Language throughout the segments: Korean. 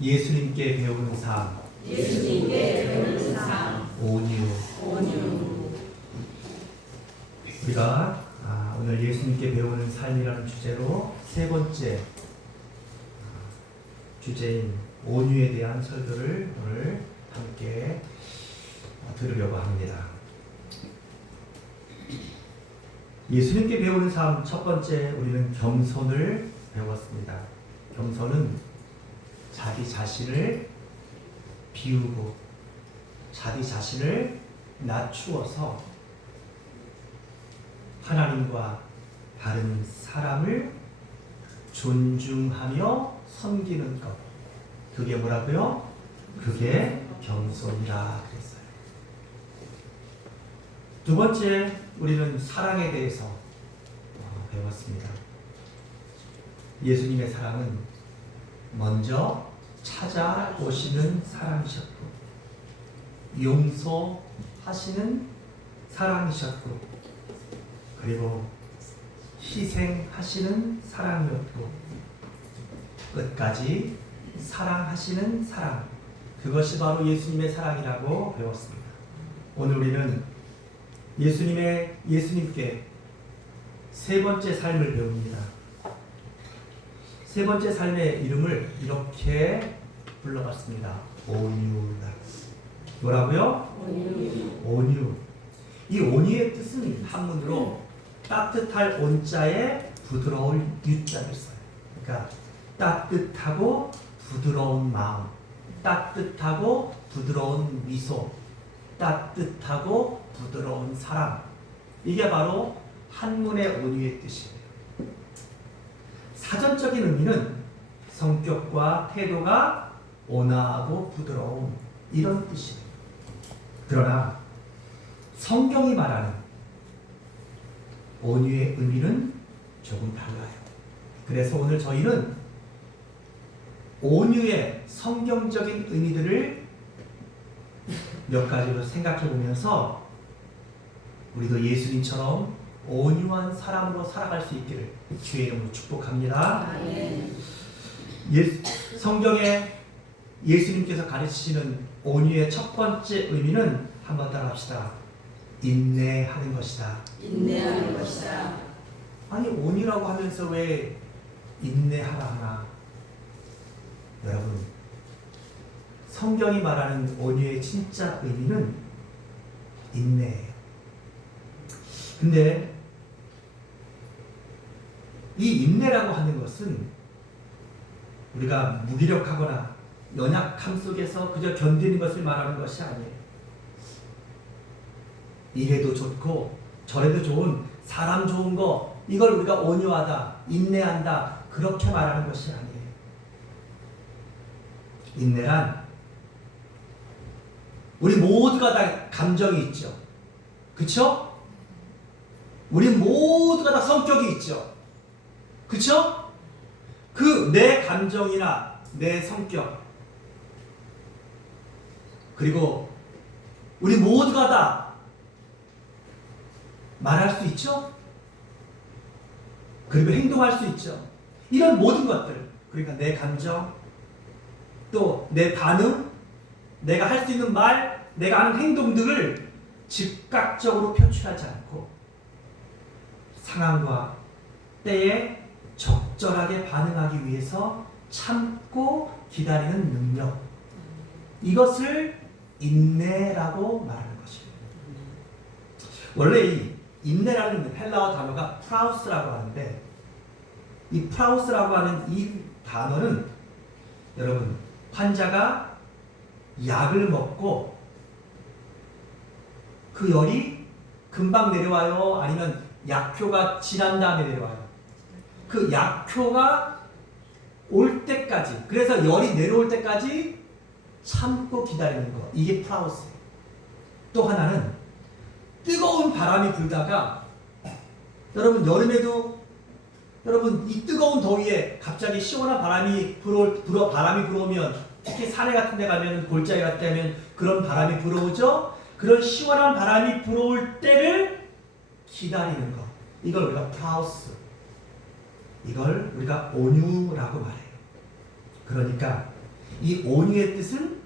예수님께 배우는 삶. 온유. 우리가 오늘 예수님께 배우는 삶이라는 주제로 세 번째 주제인 온유에 대한 설교를 오늘 함께 들으려고 합니다. 예수님께 배우는 삶 첫 번째, 우리는 겸손을 배웠습니다. 겸손은 자기 자신을 비우고 자기 자신을 낮추어서 하나님과 다른 사람을 존중하며 섬기는 것. 그게 뭐라고요? 그게 겸손이라 그랬어요. 두 번째, 우리는 사랑에 대해서 배웠습니다. 예수님의 사랑은 먼저 찾아오시는 사랑이셨고, 용서하시는 사랑이셨고, 그리고 희생하시는 사랑이었고, 끝까지 사랑하시는 사랑. 그것이 바로 예수님의 사랑이라고 배웠습니다. 오늘 우리는 예수님께 세 번째 삶을 배웁니다. 세 번째 삶의 이름을 이렇게 불러봤습니다. 온유다. 뭐라고요? 온유. 이 온유의 뜻은 한문으로 따뜻할 온자에 부드러울 유자를 써요. 그러니까 따뜻하고 부드러운 마음, 따뜻하고 부드러운 미소, 따뜻하고 부드러운 사랑. 이게 바로 한문의 온유의 뜻이에요. 사전적인 의미는 성격과 태도가 온화하고 부드러운 이런 뜻이에요. 그러나 성경이 말하는 온유의 의미는 조금 달라요. 그래서 오늘 저희는 온유의 성경적인 의미들을 몇 가지로 생각해 보면서 우리도 예수님처럼 온유한 사람으로 살아갈 수 있기를 주의 이름으로 축복합니다. 성경에 예수님께서 가르치시는 온유의 첫 번째 의미는 한번 따라합시다. 인내하는 것이다. 인내하는 것이다. 아니, 온유라고 하면서 왜 인내하라 하나? 여러분, 성경이 말하는 온유의 진짜 의미는 인내예요. 근데 이 인내라고 하는 것은 우리가 무기력하거나 연약함 속에서 그저 견디는 것을 말하는 것이 아니에요. 이래도 좋고 저래도 좋은 사람 좋은 거, 이걸 우리가 온유하다, 인내한다, 그렇게 말하는 것이 아니에요. 인내란 우리 모두가 다 감정이 있죠. 그쵸? 우리 모두가 다 성격이 있죠. 그쵸? 그 내 감정이나 내 성격, 그리고 우리 모두가 다 말할 수 있죠? 그리고 행동할 수 있죠. 이런 모든 것들, 그러니까 내 감정, 또 내 반응, 내가 할 수 있는 말, 내가 하는 행동들을 즉각적으로 표출하지 않고 상황과 때에 적절하게 반응하기 위해서 참고 기다리는 능력, 이것을 인내라고 말하는 것입니다. 원래 이 인내라는 헬라어 단어가 프라우스라고 하는데, 이 프라우스라고 하는 이 단어는 여러분, 환자가 약을 먹고 그 열이 금방 내려와요? 아니면 약효가 지난 다음에 내려와요? 그 약효가 올 때까지, 그래서 열이 내려올 때까지 참고 기다리는 거, 이게 프라우스예요. 또 하나는 뜨거운 바람이 불다가, 여러분 여름에도 여러분 이 뜨거운 더위에 갑자기 시원한 바람이 불어오면, 특히 산에 같은 데 가면, 골짜기 같은 데 가면 그런 바람이 불어오죠. 그런 시원한 바람이 불어올 때를 기다리는 것, 이걸 우리가 프라우스, 이걸 우리가 온유라고 말해요. 그러니까 이 온유의 뜻은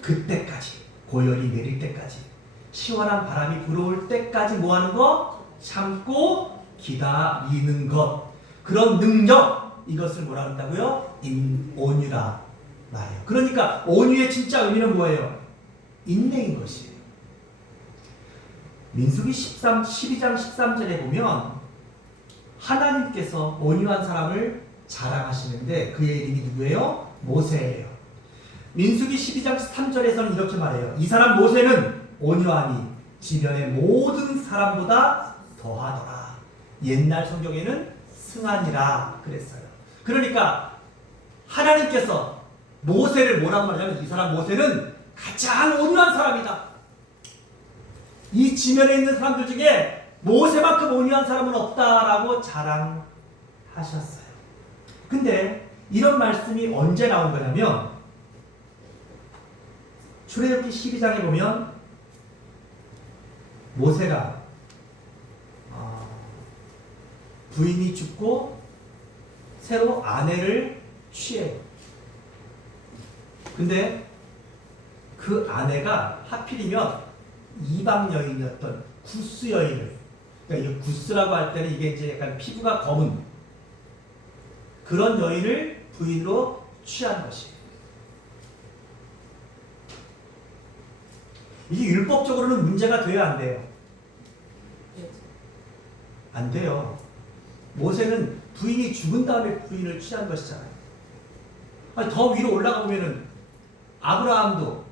그때까지, 고열이 내릴 때까지, 시원한 바람이 불어올 때까지 뭐 하는 거? 참고 기다리는 것. 그런 능력, 이것을 뭐라 한다고요? 온유라 말해요. 그러니까 온유의 진짜 의미는 뭐예요? 인내인 것이에요. 민수기 12장 13절에 보면 하나님께서 온유한 사람을 자랑하시는데 그의 이름이 누구예요? 모세예요. 민수기 12장 3절에서는 이렇게 말해요. 이 사람 모세는 온유하니 지면의 모든 사람보다 더하더라. 옛날 성경에는 승하니라 그랬어요. 그러니까 하나님께서 모세를 뭐라고 말하냐면 이 사람 모세는 가장 온유한 사람이다. 이 지면에 있는 사람들 중에 모세만큼 온유한 사람은 없다라고 자랑하셨어요. 근데 이런 말씀이 언제 나온 거냐면 출애굽기 12장에 보면 모세가 부인이 죽고 새로 아내를 취해요. 근데 그 아내가 하필이면 이방 여인이었던 구스 여인을, 그러니까 이 구스라고 할 때는 이게 이제 약간 피부가 검은 그런 여인을 부인으로 취한 것이에요. 이게 율법적으로는 문제가 돼야 안 돼요? 안 돼요. 모세는 부인이 죽은 다음에 부인을 취한 것이잖아요. 아니, 더 위로 올라가 보면은 아브라함도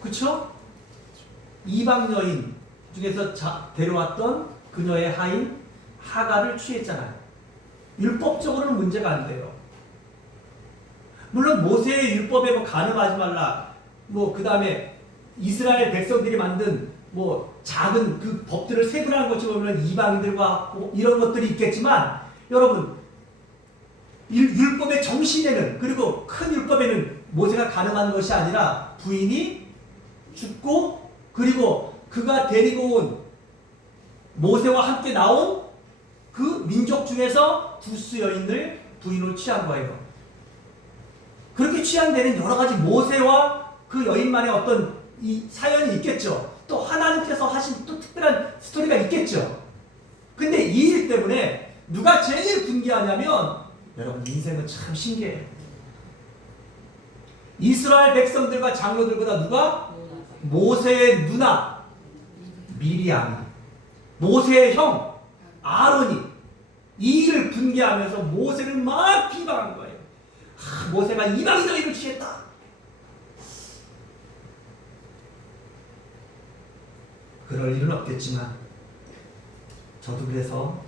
그쵸? 이방 여인 중에서 데려왔던 그녀의 하인 하가를 취했잖아요. 율법적으로는 문제가 안 돼요. 물론 모세의 율법에 뭐 간음하지 말라, 뭐 그 다음에 이스라엘 백성들이 만든 뭐 작은 그 법들을 세분하는 것이 보면 이방인들과 뭐 이런 것들이 있겠지만 여러분 율법의 정신에는, 그리고 큰 율법에는 모세가 간음한 것이 아니라 부인이 죽고 그리고 그가 데리고 온 모세와 함께 나온 그 민족 중에서 구스 여인을 부인으로 취한 거예요. 그렇게 취한 데는 여러 가지 모세와 그 여인만의 어떤 이 사연이 있겠죠. 또 하나님께서 하신 또 특별한 스토리가 있겠죠. 근데 이 일 때문에 누가 제일 분개하냐면 여러분 인생은 참 신기해요. 이스라엘 백성들과 장로들보다 누가? 모세의 누나 미리암이, 모세의 형 아론이 이 일을 분개하면서 모세를 막 비방한 거예요. 모세가 이방인 여인을 취했다. 그럴 일은 없겠지만 저도 그래서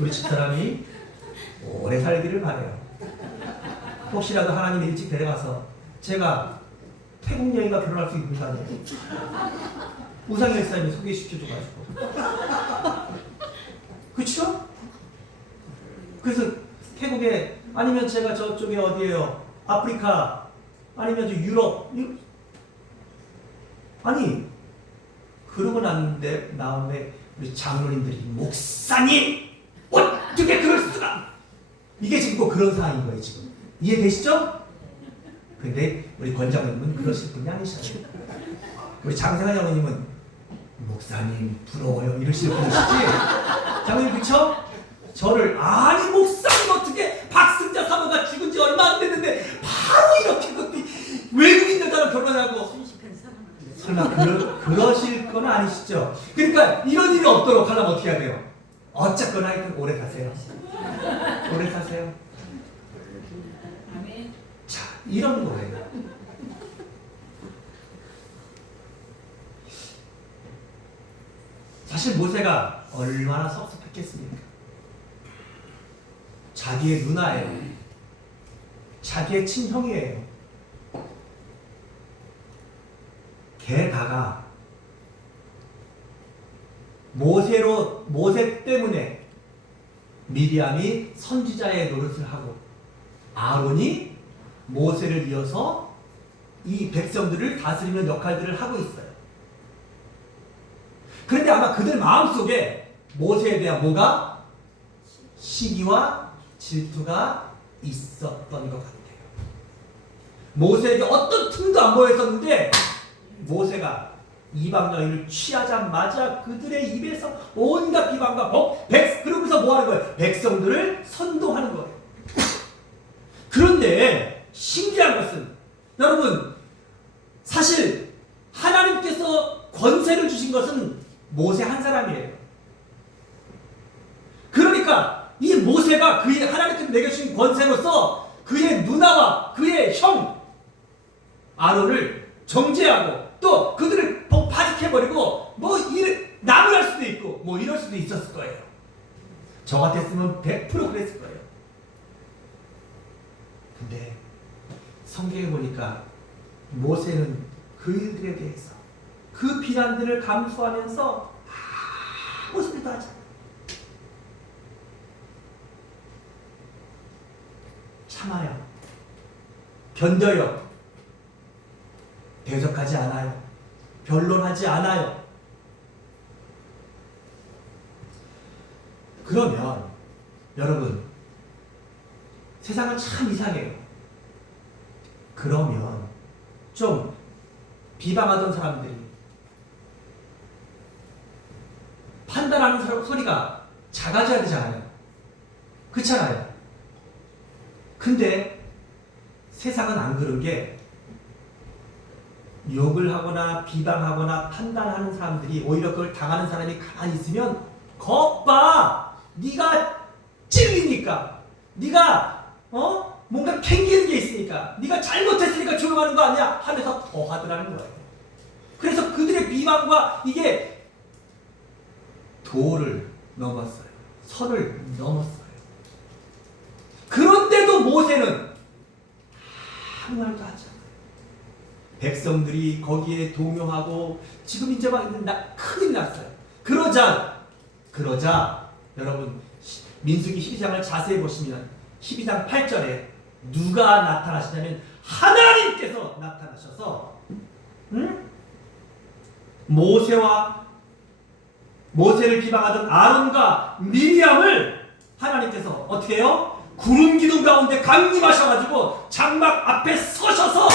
우리 집사람이 오래 살기를 바래요. 혹시라도 하나님이 일찍 데려가서 제가 태국 여인과 결혼할 수 있는 거 아니에요? 우상열 사람이 소개시켜줘가지고. 그쵸? 그래서 태국에, 아니면 제가 저쪽에 어디에요? 아프리카, 아니면 저 유럽. 아니, 그러고 난 다음에 우리 장로님들이 목사님! 어떻게 그럴 수가! 이게 지금 꼭 그런 상황인 거예요, 지금. 이해되시죠? 근데 우리 권장로님은 그러실 분이 아니셔요. 우리 장생환 장로님은 목사님 부러워요 이러실 분이시지. 장로님 그쵸? 저를 아니 목사님 어떻게 박승자 사모가 죽은 지 얼마 안 됐는데 바로 이렇게 외국인 여자랑 결혼하고 설마 그러실 건 아니시죠? 그러니까 이런 일이 없도록 하려면 어떻게 해야 돼요? 어쨌거나 하여튼 오래 사세요. 오래 사세요. 자, 이런 거예요. 사실 모세가 얼마나 섭섭했겠습니까? 자기의 누나예요. 자기의 친형이에요. 게다가 모세 때문에 미리암이 선지자의 노릇을 하고 아론이 모세를 이어서 이 백성들을 다스리는 역할들을 하고 있어요. 그런데 아마 그들 마음속에 모세에 대한 뭐가? 시기와 질투가 있었던 것 같아요. 모세에게 어떤 틈도 안 보였었는데 모세가 이방 여인을 취하자마자 그들의 입에서 온갖 비방과 그러면서 뭐 하는 거예요? 백성들을 선동하는 거예요. 그런데 신기한 것은 여러분 사실 하나님께서 권세를 주신 것은 모세 한 사람이에요. 그러니까 이 모세가 그의 하나님께서 내게 주신 권세로서 그의 누나와 그의 형 아론을 정죄하고 또 그들을 파직해버리고 나무랄 수도 있고 이럴 수도 있었을 거예요. 저 같았으면 100% 그랬을 거예요. 근데 성경에 보니까 모세는 그 일들에 대해서 그 비난들을 감수하면서 아무 소리도 하지 않아요. 참아요. 견뎌요. 대적하지 않아요. 변론하지 않아요. 그러면 여러분 세상은 참 이상해요. 그러면 좀 비방하던 사람들이 판단하는 소리가 작아져야 되잖아요. 그렇잖아요. 근데 세상은 안 그런 게 욕을 하거나 비방하거나 판단하는 사람들이 오히려 그걸 당하는 사람이 가만히 있으면 겁봐! 네가 찔리니까 네가 뭔가 캥기는 게 있으니까 네가 잘못했으니까 조용하는 거 아니야? 하면서 더 하더라는 거예요. 그래서 그들의 비방과 이게 도를 넘었어요. 선을 넘었어요. 그런데도 모세는 아무 말도 하지 않아요. 백성들이 거기에 동요하고 지금 이제 막 큰일 났어요. 그러자 여러분 민수기 12장을 자세히 보시면 12장 8절에 누가 나타나시냐면 하나님께서 나타나셔서 모세를 비방하던 아론과 미리암을 하나님께서 어떻게 해요? 구름 기둥 가운데 강림하셔가지고 장막 앞에 서셔서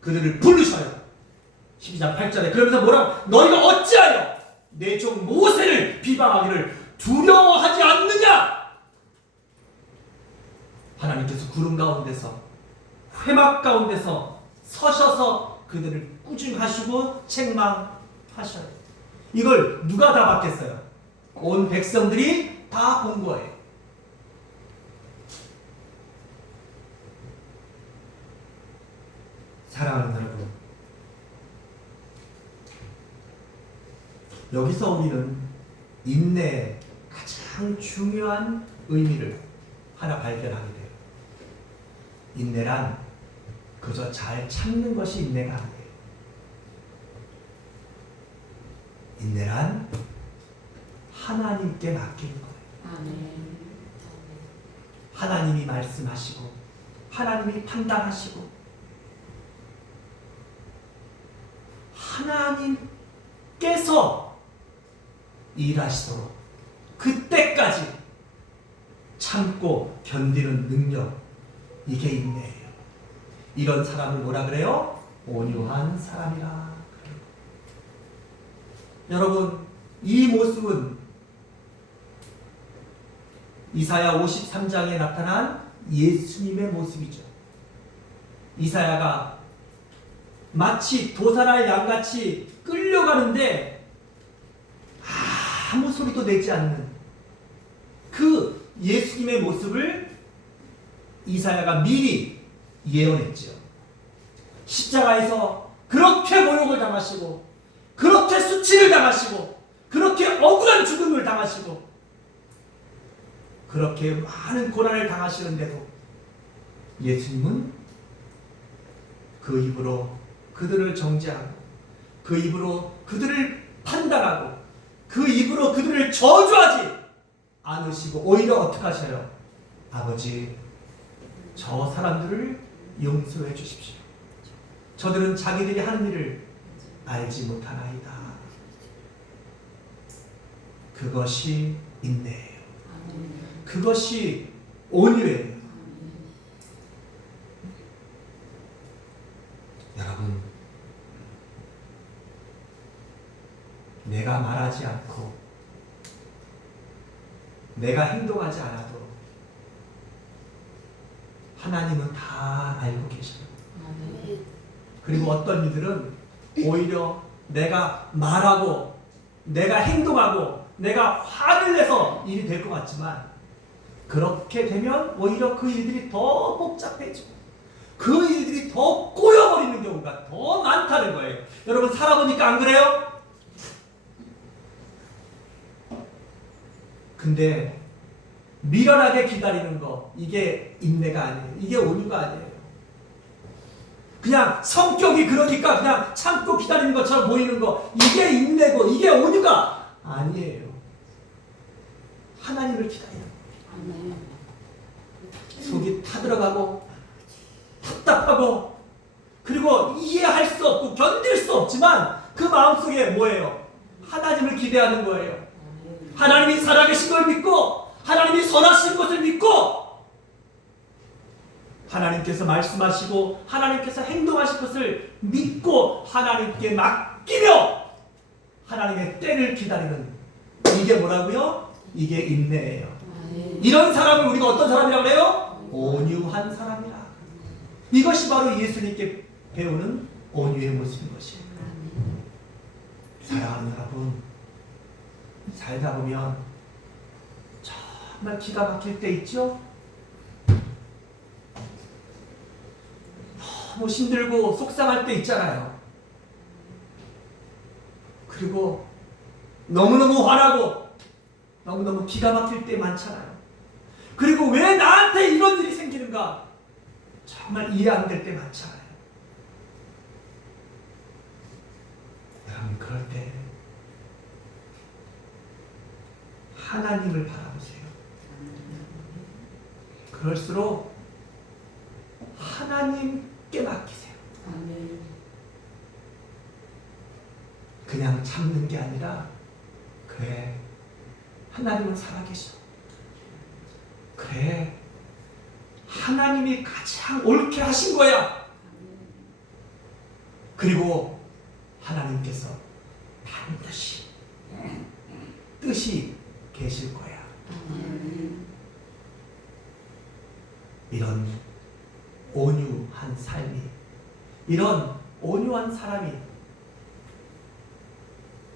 그들을 부르셔요. 12장 8절에 그러면서 뭐라고? 너희가 어찌하여 내 종 모세를 비방하기를 두려워하지 않느냐? 하나님께서 구름 가운데서 회막 가운데서 서셔서 그들을 꾸중하시고 책망하셔요. 이걸 누가 다 봤겠어요? 온 백성들이 다 본 거예요. 사랑하는 여러분, 여기서 우리는 인내의 가장 중요한 의미를 하나 발견하게 돼요. 인내란 그저 잘 참는 것이 인내가 아니에요. 인내란 하나님께 맡기는 거예요. 아멘. 하나님이 말씀하시고 하나님이 판단하시고 하나님께서 일하시도록 그때까지 참고 견디는 능력, 이게 인내예요. 이런 사람을 뭐라 그래요? 온유한 사람이라 그래요. 여러분, 이 모습은 이사야 53장에 나타난 예수님의 모습이죠. 이사야가 마치 도살할 양같이 끌려가는데 아무 소리도 내지 않는 그 예수님의 모습을 이사야가 미리 예언했죠. 십자가에서 그렇게 모욕을 당하시고 그렇게 수치를 당하시고 그렇게 억울한 죽음을 당하시고 그렇게 많은 고난을 당하시는데도 예수님은 그 입으로 그들을 정죄하고 그 입으로 그들을 판단하고 그 입으로 그들을 저주하지 않으시고 오히려 어떻게 하셔요? 아버지, 저 사람들을 용서해 주십시오. 저들은 자기들이 하는 일을 알지 못하나이다. 그것이 인내예요. 그것이 온유예요. 여러분, 내가 말하지 않고 내가 행동하지 않아도 하나님은 다 알고 계셔요. 그리고 어떤 일들은 오히려 내가 말하고 내가 행동하고 내가 화를 내서 일이 될 것 같지만, 그렇게 되면 오히려 그 일들이 더 복잡해지고 그 일들이 더 꼬여버리는 경우가 더 많다는 거예요. 여러분, 살아보니까 안 그래요? 근데 미련하게 기다리는 거, 이게 인내가 아니에요. 이게 온유가 아니에요. 그냥 성격이 그러니까 그냥 참고 기다리는 것처럼 보이는 거, 이게 인내고 이게 온유가 아니에요. 하나님을 기다려요. 속이 타들어가고 답답하고 그리고 이해할 수 없고 견딜 수 없지만 그 마음속에 뭐예요? 하나님을 기대하는 거예요. 하나님이 살아계신 걸 믿고 하나님이 선하신 것을 믿고 하나님께서 말씀하시고 하나님께서 행동하실 것을 믿고 하나님께 맡기며 하나님의 때를 기다리는, 이게 뭐라고요? 이게 인내예요. 이런 사람을 우리가 어떤 사람이라고 그래요? 온유한 사람이라. 이것이 바로 예수님께 배우는 온유의 모습인 것이에요. 사랑하는 여러분, 살다 보면 정말 기가 막힐 때 있죠? 너무 힘들고 속상할 때 있잖아요. 그리고 너무너무 화나고 너무너무 기가 막힐 때 많잖아요. 그리고 왜 나한테 이런 일이 생기는가 정말 이해 안 될 때 많잖아요. 여러분, 그럴 때 하나님을 바라보세요. 그럴수록 하나님께 맡기세요. 그냥 참는 게 아니라, 그래, 하나님은 살아계셔. 그래, 하나님이 가장 옳게 하신 거야. 그리고 하나님께서 반드시 뜻이 계실 거야. 이런 온유한 삶이, 이런 온유한 사람이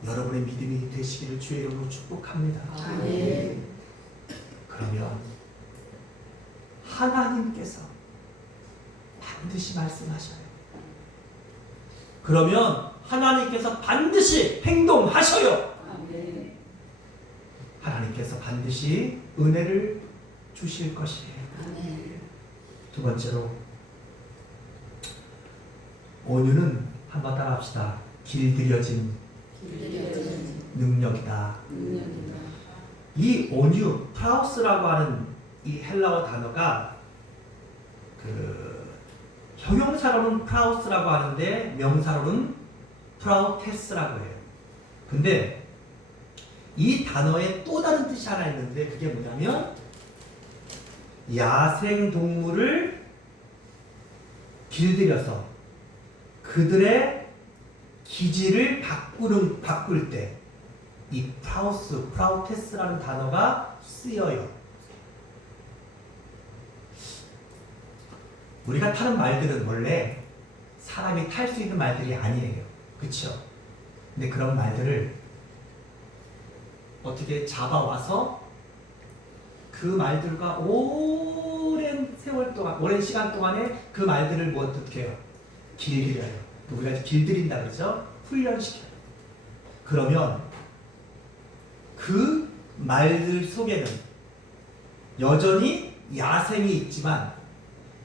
여러분의 믿음이 되시기를 주의 이름으로 축복합니다. 그러면 하나님께서 반드시 말씀하셔요. 그러면 하나님께서 반드시 행동하셔요. 하나님께서 반드시 은혜를 주실 것이에요. 두 번째로, 온유는 한번 따라합시다. 길들여진 능력이다. 이 온유, 프라우스라고 하는 이 헬라어 단어가 형용사로는 프라우스라고 하는데 명사로는 프라우테스라고 해요. 근데 이 단어에 또 다른 뜻이 하나 있는데, 그게 뭐냐면 야생 동물을 길들여서 그들의 기질을 바꿀 때 이 프라우테스라는 단어가 쓰여요. 우리가 타는 말들은 원래 사람이 탈 수 있는 말들이 아니에요. 그렇죠? 근데 그런 말들을 어떻게 잡아와서 그 말들과 오랜 세월 동안, 오랜 시간 동안에 그 말들을 뭐 어떻게 해요? 길들여요. 우리가 길들인다 그러죠? 훈련시켜요. 그러면 그 말들 속에는 여전히 야생이 있지만,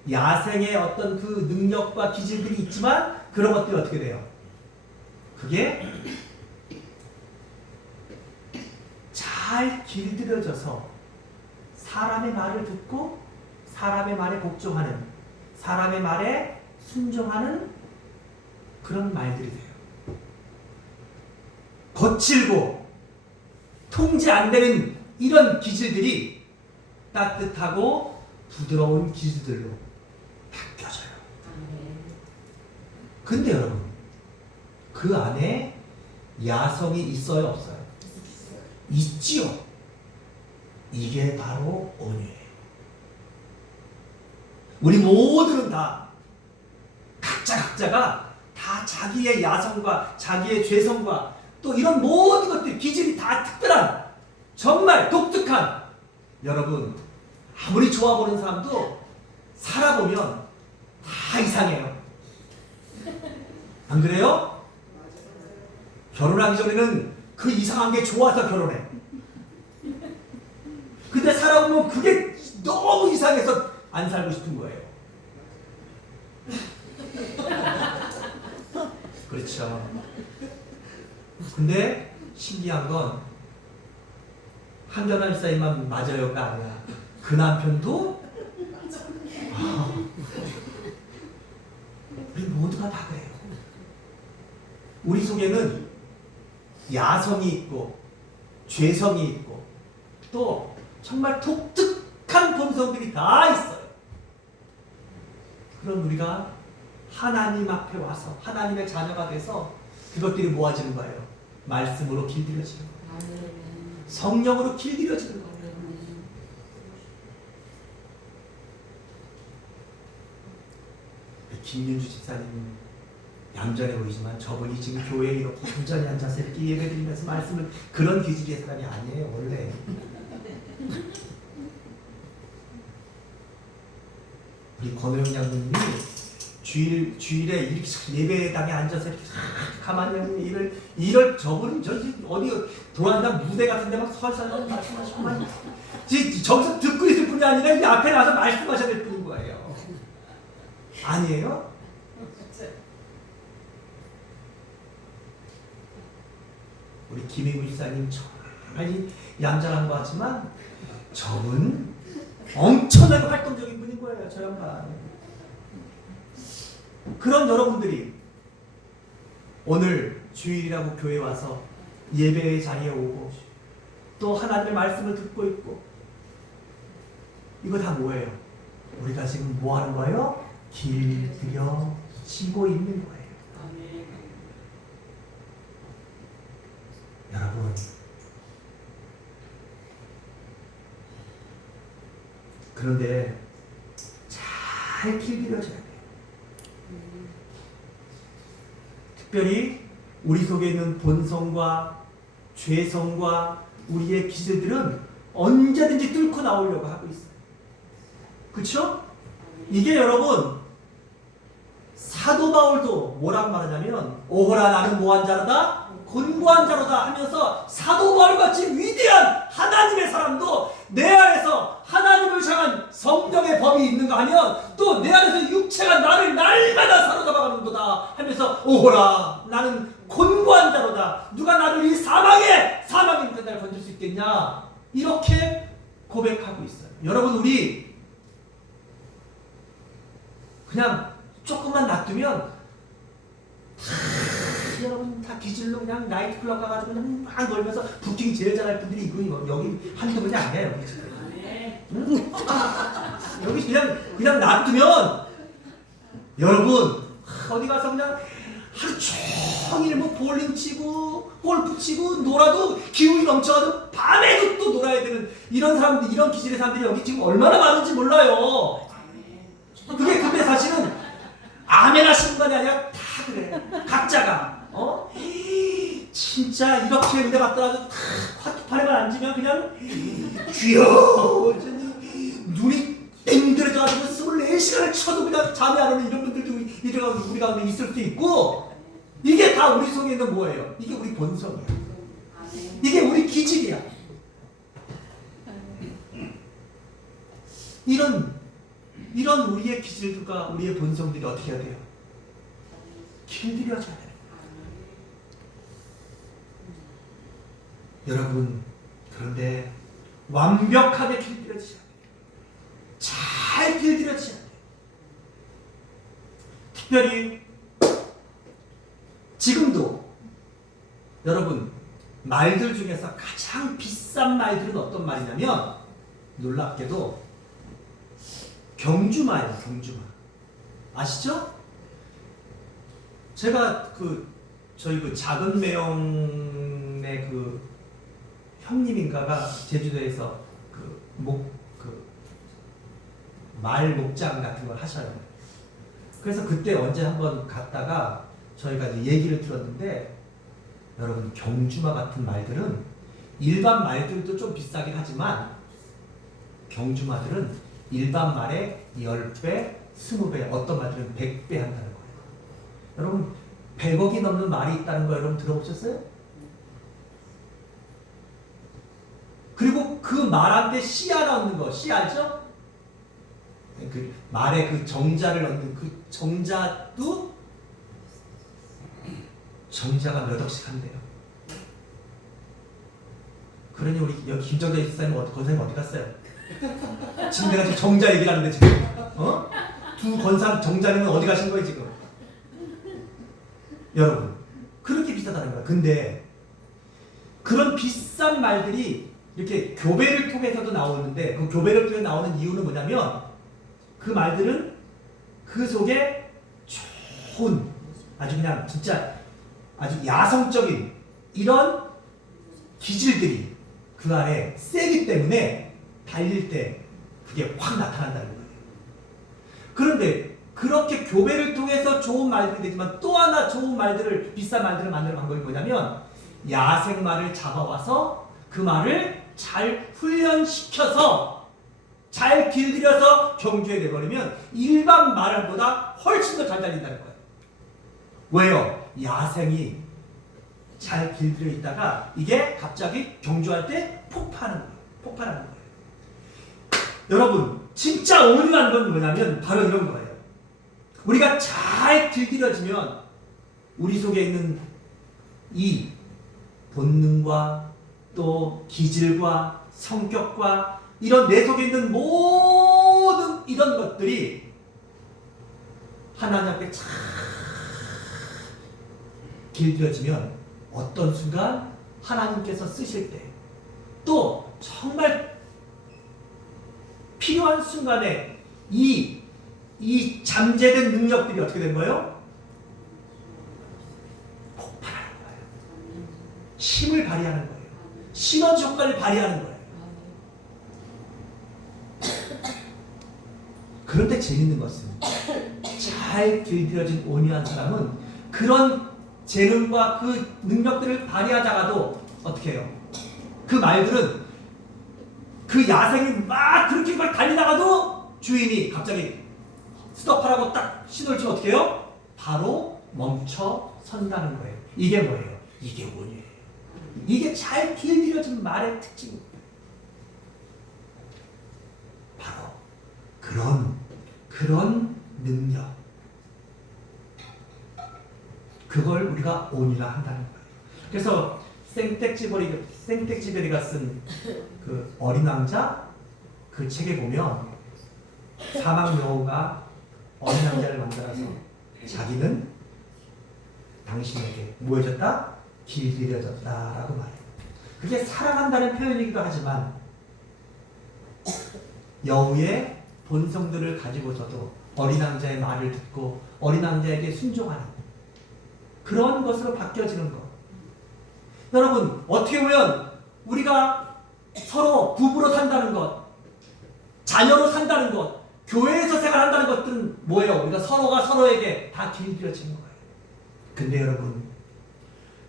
야생의 어떤 그 능력과 기질들이 있지만, 그런 것들이 어떻게 돼요? 그게 잘 길들여져서 사람의 말을 듣고 사람의 말에 복종하는, 사람의 말에 순종하는 그런 말들이 돼요. 거칠고 통제 안 되는 이런 기질들이 따뜻하고 부드러운 기질들로 바뀌어져요. 근데 여러분, 그 안에 야성이 있어요, 없어요? 있지요. 이게 바로 온유예요. 우리 모두는 다 각자가 다 자기의 야성과 자기의 죄성과 또 이런 모든 것들 기질이 다 특별한 정말 독특한, 여러분 아무리 좋아 보는 사람도 살아보면 다 이상해요. 안 그래요? 결혼하기 전에는 그 이상한 게 좋아서 결혼해. 근데 살아보면 그게 너무 이상해서 안 살고 싶은 거예요. 그렇죠. 근데 신기한 건 한견한 사이만 맞아요가 아니라 그 남편도 우리 모두가 다 그래요. 우리 속에는 야성이 있고 죄성이 있고 또 정말 독특한 본성들이 다 있어요. 그럼 우리가 하나님 앞에 와서 하나님의 자녀가 돼서 그것들이 모아지는 거예요. 말씀으로 길들여지는 거예요. 성령으로 길들여지는 거예요. 김윤주 집사님 얌전해 보이지만 저분이 지금 교회에 이렇게 얌전히 앉아서 이렇게 예배드리면서 말씀을, 그런 기질의 사람이 아니에요 원래. 우리 권호영 장로님이 주일에 이렇게 예배당에 앉아서 이렇게 가만히 일을 저분은 어디 돌아다니다 무대 같은 데 막 설설 말씀하시고 저기서 듣고 있을 뿐이 아니라 이 앞에 나서 말씀하셔야 될 뿐인 거예요. 아니에요? 우리 김혜구 집사님 정말 얌전한 것 같지만 저분 엄청나게 활동적인 분인 거예요. 저 양반. 그런 여러분들이 오늘 주일이라고 교회 와서 예배의 자리에 오고 또 하나님의 말씀을 듣고 있고, 이거 다 뭐예요? 우리가 지금 뭐 하는 거예요? 길들여지고 있는 거예요. 여러분, 그런데 잘 길들여져야 돼요. 특별히 우리 속에 있는 본성과 죄성과 우리의 기질들은 언제든지 뚫고 나오려고 하고 있어요. 그렇죠? 이게 여러분, 사도 바울도 뭐라고 말하냐면 오호라 나는 뭐한 자로다? 곤고한 자로다 하면서 사도 바울같이 위대한 하나님의 사람도 내 안에서 하나님을 향한 성령의 법이 있는가 하면 또 내 안에서 육체가 나를 날마다 사로잡아가는도다 하면서 오호라 나는 곤고한 자로다. 누가 나를 이 사망의 밑에 날 건질 수 있겠냐? 이렇게 고백하고 있어요. 여러분, 우리 그냥 조금만 놔두면 여러분 다 기질로 그냥 나이트클럽 가가지고 그냥 막 놀면서 부킹 제일 잘할 분들이 이거 여기 한두 분이 아니에요. 여기 지금. 응? 여기 그냥 놔두면 여러분 어디 가서 그냥 하루 종일 뭐 볼링 치고 골프 치고 놀아도 기운이 넘쳐가지고 밤에도 또 놀아야 되는 이런 사람들, 이런 기질의 사람들이 여기 지금 얼마나 많은지 몰라요. 그게 근데 사실은 아멘 하시는 건 아니라 다 그래. 각자가 진짜 이렇게 은혜 받더라도 다 화투판에만 앉으면 그냥 귀여워 눈이 땡들어져가지고 24시간을 쳐도 그냥 잠이 안 오는 이런 분들도 우리 가운데 있을 수 있고, 이게 다 우리 속에 있는 뭐예요? 이게 우리 본성이야. 이게 우리 기질이야. 이런 우리의 기질들과 우리의 본성들이 어떻게 해야 돼요? 길들여져야 돼요. 여러분, 그런데 완벽하게 길들여지셔야 돼요. 잘 길들여지셔야 돼요. 특별히 지금도 여러분 말들 중에서 가장 비싼 말들은 어떤 말이냐면 놀랍게도 경주마예요. 경주마 아시죠? 제가 저희 작은 매형의 형님인가가 제주도에서 말 목장 같은 걸 하셔요. 그래서 그때 언제 한번 갔다가 저희가 이제 얘기를 들었는데, 여러분 경주마 같은 말들은 일반 말들도 좀 비싸긴 하지만 경주마들은 일반 말의 10배, 20배, 어떤 말들은 100배 한다는 거예요. 여러분 100억이 넘는 말이 있다는 거 여러분 들어보셨어요? 그리고 그 말한테 씨 하나 얻는 거, 씨 알죠? 그 말에 그 정자를 얻는 그 정자도 정자가 몇 억씩 한대요. 그러니 우리 여기 김정자 집사님 권사님 어디 갔어요? 지금 내가 지금 정자 얘기를 하는데 지금 두 권사 정자님은 어디 가신 거예요 지금? 여러분 그렇게 비싸다는 거야. 근데 그런 비싼 말들이 이렇게 교배를 통해서도 나오는데, 그 교배를 통해 나오는 이유는 뭐냐면 그 말들은 그 속에 좋은 아주 그냥 진짜 아주 야성적인 이런 기질들이 그 안에 세기 때문에 달릴 때 그게 확 나타난다는 거예요. 그런데 그렇게 교배를 통해서 좋은 말들이 되지만 또 하나 좋은 말들을, 비싼 말들을 만드는 방법이 뭐냐면 야생말을 잡아와서 그 말을 잘 훈련시켜서 잘 길들여서 경주에 내버리면 일반 말보다 훨씬 더 잘 달린다는 거예요. 왜요? 야생이 잘 길들여 있다가 이게 갑자기 경주할 때 폭발하는 거예요. 여러분 진짜 온유한 건 뭐냐면 바로 이런 거예요. 우리가 잘 길들여지면 우리 속에 있는 이 본능과 또 기질과 성격과 이런 내 속에 있는 모든 이런 것들이 하나님 앞에 잘 길들여지면 어떤 순간 하나님께서 쓰실 때 또 정말 필요한 순간에 이 잠재된 능력들이 어떻게 된 거예요? 폭발하는 거예요. 힘을 발휘하는 거예요. 시너지 효과를 발휘하는 거예요. 그런데 재밌는 것은 잘 길들여진 온유한 사람은 그런 재능과 그 능력들을 발휘하다가도 어떻게 해요? 그 말들은 그 야생이 막 그렇게 막 달리다가도 주인이 갑자기 스톱하라고 딱 신호를 치면 어떻게 해요? 바로 멈춰 선다는 거예요. 이게 뭐예요? 이게 온유예요. 이게 잘 길들여진 말의 특징입니다. 바로 그런 능력, 그걸 우리가 온유라 한다는 거예요. 그래서 생텍쥐베리가 쓴 그 어린 왕자 그 책에 보면 사막 여우가 어린 왕자를 만들어서 자기는 당신에게 뭐 해줬다? 길들여졌다라고 말해요. 그게 사랑한다는 표현이기도 하지만 여우의 본성들을 가지고서도 어린 왕자의 말을 듣고 어린 왕자에게 순종하는 그런 것으로 바뀌어지는 것. 여러분 어떻게 보면 우리가 서로 부부로 산다는 것, 자녀로 산다는 것, 교회에서 생활한다는 것들은 뭐예요? 우리가 서로가 서로에게 다 길들여지는 거예요. 근데 여러분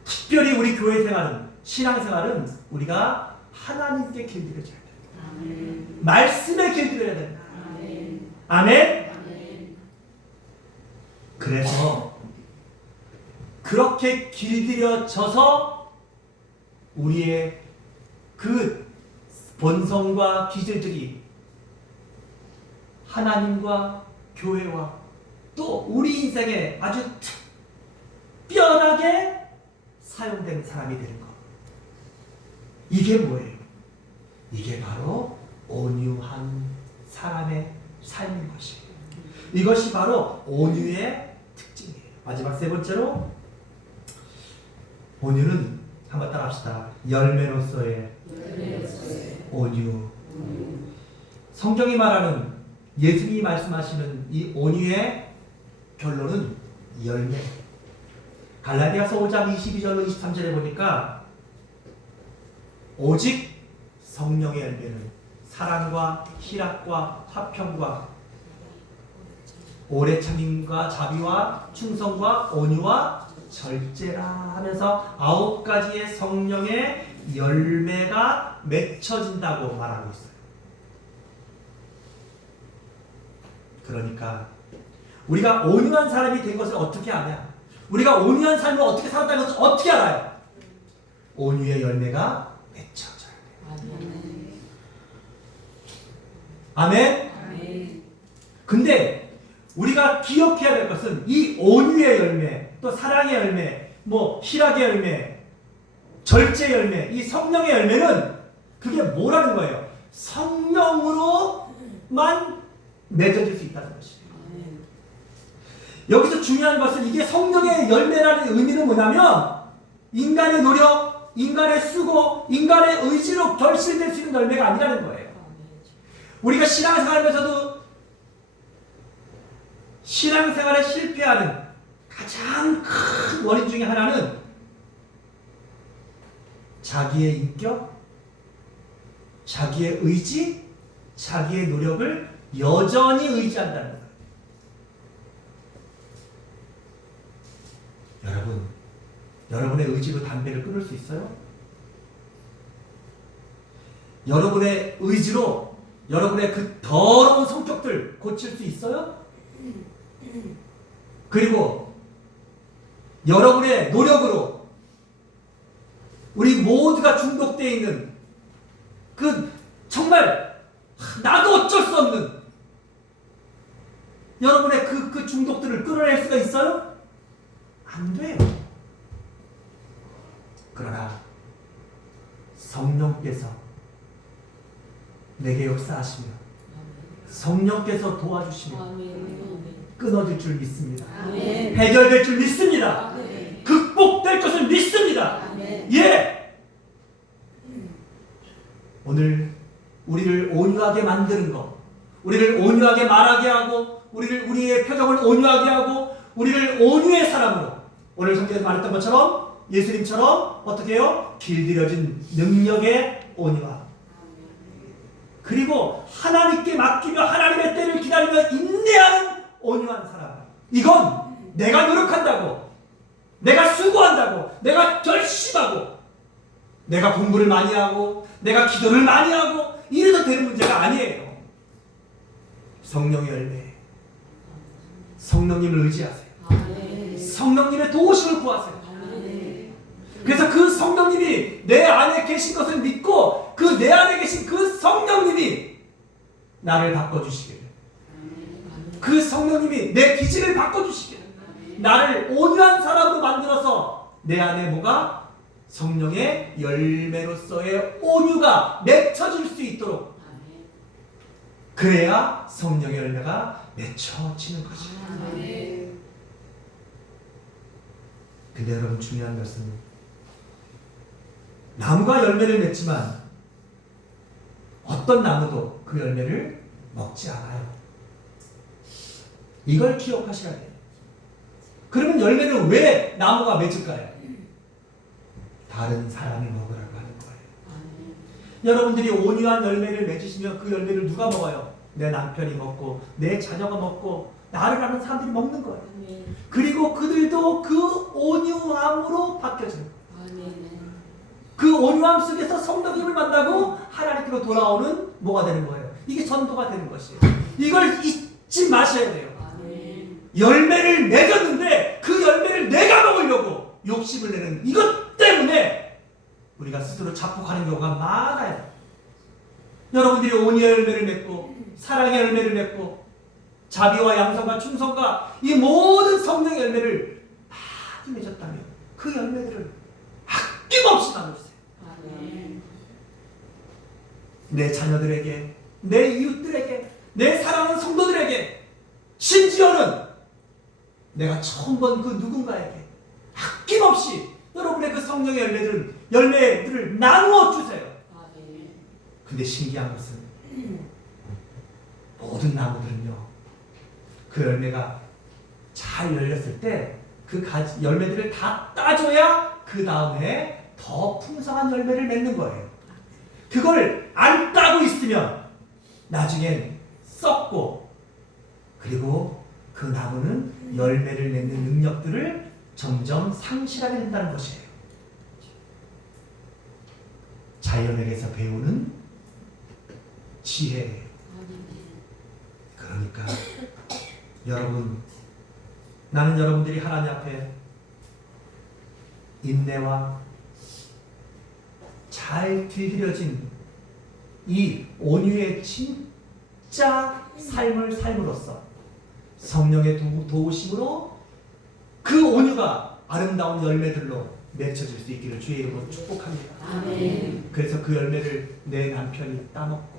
특별히 우리 교회 생활은, 신앙생활은 우리가 하나님께 길들여져야 돼요. 말씀에 길들여야 됩니다. 아멘? 그래서 그렇게 길들여져서 우리의 그 본성과 기질들이 하나님과 교회와 또 우리 인생에 아주 특별하게 사용되는 사람이 되는 것. 이게 뭐예요? 이게 바로 온유한 사람의 삶인 것이에요. 이것이 바로 온유의 특징이에요. 마지막 세 번째로 온유는 한번 따라합시다. 열매로서의 온유. 성경이 말하는, 예수님이 말씀하시는 이 온유의 결론은 열매. 갈라디아서 5장 22절로 23절에 보니까 오직 성령의 열매는 사랑과 희락과 화평과 오래 참음과 자비와 충성과 온유와 절제라 하면서 9가지의 성령의 열매가 맺혀진다고 말하고 있어요. 그러니까 우리가 온유한 사람이 된 것을 어떻게 아냐? 우리가 온유한 삶을 어떻게 살았다는 것을 어떻게 알아요? 온유의 열매가 맺혀져야 돼요. 아멘? 아멘. 근데 우리가 기억해야 될 것은 이 온유의 열매, 또 사랑의 열매, 뭐 희락의 열매, 절제 열매, 이 성령의 열매는 그게 뭐라는 거예요? 성령으로만 맺어질 수 있다는 것이에요. 여기서 중요한 것은 이게 성령의 열매라는 의미는 뭐냐면 인간의 노력, 인간의 수고, 인간의 의지로 결실될 수 있는 열매가 아니라는 거예요. 우리가 신앙생활하면서도 신앙생활에 실패하는 가장 큰 원인 중에 하나는 자기의 인격, 자기의 의지, 자기의 노력을 여전히 의지한다는 거예요. 여러분의 의지로 담배를 끊을 수 있어요? 여러분의 의지로 여러분의 그 더러운 성격들 고칠 수 있어요? 그리고 여러분의 노력으로 우리 모두가 중독되어 있는 그 정말 나도 어쩔 수 없는 여러분의 그 중독들을 끌어낼 수가 있어요? 안 돼요. 그러나 성령께서 내게 역사하시며 성령께서 도와주시면 끊어질 줄 믿습니다. 아멘. 해결될 줄 믿습니다. 아멘. 극복될 것을 믿습니다. 아멘. 예! 오늘 우리를 온유하게 만드는 것, 우리를 온유하게 말하게 하고, 우리의 표정을 온유하게 하고, 우리를 온유의 사람으로, 오늘 성경에서 말했던 것처럼 예수님처럼 어떻게 해요? 길들여진 능력의 온유함. 그리고 하나님께 맡기며 하나님의 때를 기다리며 인내하는 온유한 사람. 이건 내가 노력한다고, 내가 수고한다고, 내가 결심하고, 내가 공부를 많이 하고, 내가 기도를 많이 하고 이래서 되는 문제가 아니에요. 성령의 열매. 성령님을 의지하세요. 성령님의 도우심을 구하세요. 그래서 그 성령님이 내 안에 계신 것을 믿고 그 내 안에 계신 그 성령님이 나를 바꿔주시길, 그 성령님이 내 기질을 바꿔주시길, 나를 온유한 사람으로 만들어서 내 안에 뭐가? 성령의 열매로서의 온유가 맺혀질 수 있도록, 그래야 성령의 열매가 맺혀지는 거지. 근데 여러분, 중요한 것은 나무가 열매를 맺지만 어떤 나무도 그 열매를 먹지 않아요. 이걸 기억하셔야 돼요. 그러면 열매는 왜 나무가 맺을까요? 다른 사람이 먹으라고 하는 거예요. 여러분들이 온유한 열매를 맺으시면 그 열매를 누가 먹어요? 내 남편이 먹고, 내 자녀가 먹고, 나를 아는 사람들이 먹는 거예요. 그리고 그들도 그 온유함으로 바뀌어지는 거예요. 그 온유함 속에서 성령님을 만나고 하나님께로 돌아오는 뭐가 되는 거예요? 이게 전도가 되는 것이에요. 이걸 잊지 마셔야 돼요. 열매를 맺었는데 그 열매를 내가 먹으려고 욕심을 내는 이것 때문에 우리가 스스로 자폭하는 경우가 많아요. 여러분들이 온유의 열매를 맺고, 사랑의 열매를 맺고, 자비와 양성과 충성과 이 모든 성령의 열매를 많이 맺었다면 그 열매들을 아낌없이 나누세요. 내 자녀들에게, 내 이웃들에게, 내 사랑하는 성도들에게, 심지어는 내가 처음 본 그 누군가에게 아낌없이 여러분의 그 성령의 열매들을 나누어 주세요. 근데 신기한 것은 모든 나무들은요, 그 열매가 잘 열렸을 때 그 열매들을 다 따줘야 그 다음에 더 풍성한 열매를 맺는 거예요. 그걸 안 따고 있으면 나중엔 썩고, 그리고 그 나무는 열매를 맺는 능력들을 점점 상실하게 된다는 것이에요. 자연에게서 배우는 지혜예요. 그러니까 여러분, 나는 여러분들이 하나님 앞에 인내와 잘 길들여진 이 온유의 진짜 삶을 삶으로써 성령의 도우심으로 그 온유가 아름다운 열매들로 맺혀질 수 있기를 주의 이름으로 축복합니다. 아멘. 그래서 그 열매를 내 남편이 따먹고,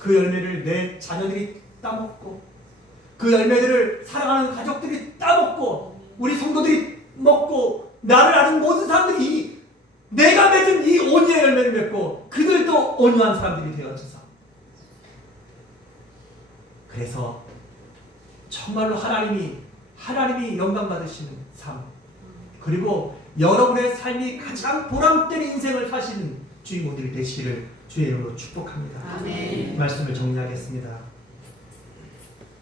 그 열매를 내 자녀들이 따먹고, 그 열매들을 사랑하는 가족들이 따먹고, 우리 성도들이 먹고, 나를 아는 모든 사람들이 내가 맺은 이 온유의 열매를 맺고 그들도 온유한 사람들이 되어져서, 그래서 정말로 하나님이 영광 받으시는 삶, 그리고 여러분의 삶이 가장 보람된 인생을 사시는 주인공들이 되시기를 주의 이름으로 축복합니다. 아멘. 말씀을 정리하겠습니다.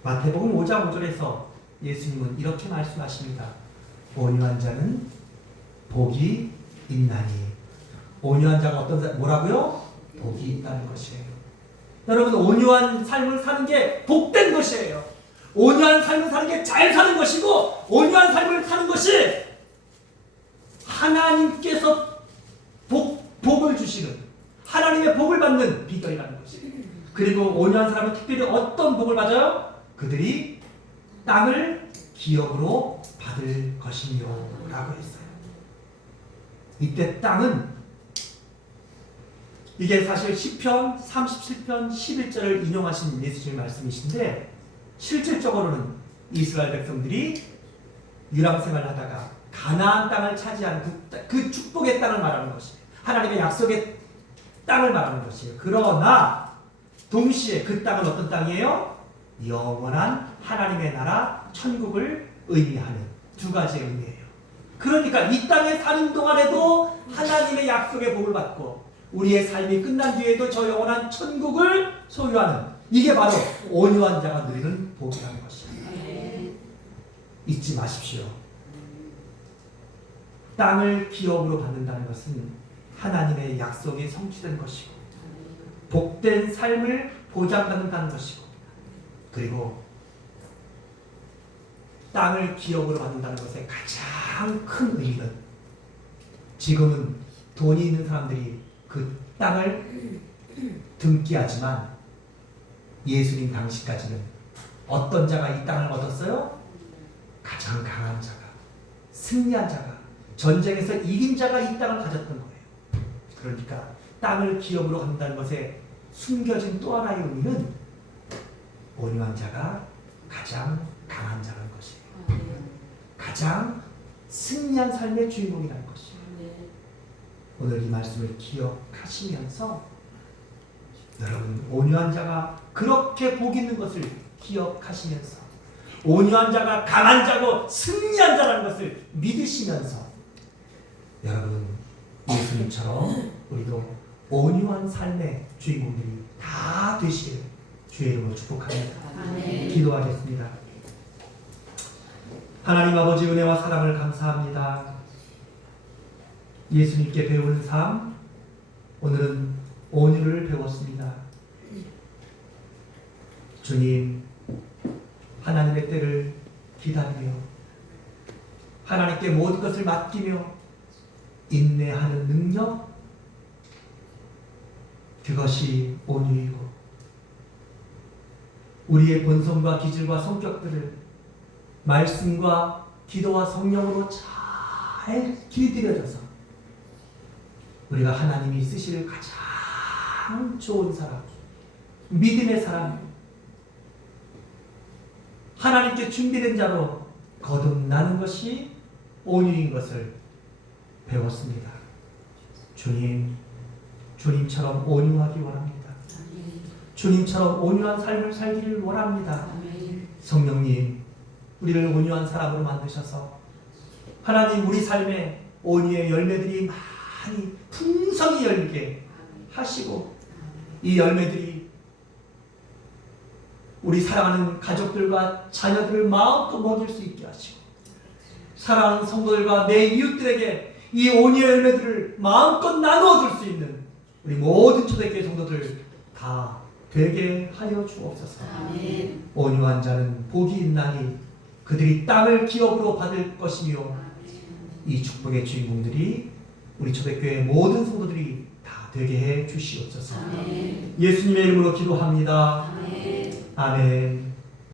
마태복음 5장 5절에서 예수님은 이렇게 말씀하십니다. 온유한 자는 복이 있나니. 온유한 자가 뭐라고요? 복이 있다는 것이에요. 여러분, 온유한 삶을 사는 게 복된 것이에요. 온유한 삶을 사는 게 잘 사는 것이고, 온유한 삶을 사는 것이 하나님께서 복을 주시는, 하나님의 복을 받는 비결이라는 것이에요. 그리고 온유한 사람은 특별히 어떤 복을 받아요? 그들이 땅을 기업으로 받을 것이며 라고 했어요. 이때 땅은, 이게 사실 시편 37편 11절을 인용하신 예수님의 말씀이신데, 실질적으로는 이스라엘 백성들이 유랑생활을 하다가 가나안 땅을 차지한 그 축복의 땅을 말하는 것이에요. 하나님의 약속의 땅을 말하는 것이에요. 그러나 동시에 그 땅은 어떤 땅이에요? 영원한 하나님의 나라 천국을 의미하는 두 가지의 의미예요. 그러니까 이 땅에 사는 동안에도 하나님의 약속의 복을 받고, 우리의 삶이 끝난 뒤에도 저 영원한 천국을 소유하는, 이게 바로 온유한 자가 누리는 복이라는 것입니다. 잊지 마십시오. 땅을 기업으로 받는다는 것은 하나님의 약속이 성취된 것이고, 복된 삶을 보장받는다는 것이고, 그리고 땅을 기업으로 받는다는 것의 가장 큰 의미는, 지금은 돈이 있는 사람들이 그 땅을 등기하지만 예수님 당시까지는 어떤 자가 이 땅을 얻었어요? 가장 강한 자가, 승리한 자가, 전쟁에서 이긴 자가 이 땅을 가졌던 거예요. 그러니까 땅을 기업으로 한다는 것에 숨겨진 또 하나의 의미는 온유한 자가 가장 강한 자라는 것이에요. 가장 승리한 삶의 주인공이라는 것이에요. 오늘 이 말씀을 기억하시면서 여러분, 온유한 자가 그렇게 복 있는 것을 기억하시면서, 온유한 자가 강한 자고 승리한 자라는 것을 믿으시면서, 여러분, 예수님처럼 우리도 온유한 삶의 주인공들이 다 되시길 주의 이름으로 축복합니다. 아멘. 기도하겠습니다. 하나님 아버지, 은혜와 사랑을 감사합니다. 예수님께 배우는 삶, 오늘은 온유를 배웠습니다. 주님, 하나님의 때를 기다리며 하나님께 모든 것을 맡기며 인내하는 능력, 그것이 온유이고, 우리의 본성과 기질과 성격들을 말씀과 기도와 성령으로 잘 길들여져서 우리가 하나님이 쓰실 가장 좋은 사람, 믿음의 사람, 하나님께 준비된 자로 거듭나는 것이 온유인 것을 배웠습니다. 주님, 주님처럼 온유하기 원합니다. 주님처럼 온유한 삶을 살기를 원합니다. 성령님, 우리를 온유한 사람으로 만드셔서 하나님 우리 삶에 온유의 열매들이 많이 풍성히 열리게 하시고 이 열매들이 우리 사랑하는 가족들과 자녀들을 마음껏 먹일 수 있게 하시고 사랑하는 성도들과 내 이웃들에게 이 온유의 열매들을 마음껏 나누어 줄 수 있는 우리 모든 초대교회 성도들 다 되게 하여 주옵소서. 아멘. 온유한 자는 복이 있나니 그들이 땅을 기업으로 받을 것이며 이 축복의 주인공들이 우리 초대교회 모든 성도들이 다 되게 해 주시옵소서. 아멘. 예수님의 이름으로 기도합니다. 아멘. 아멘.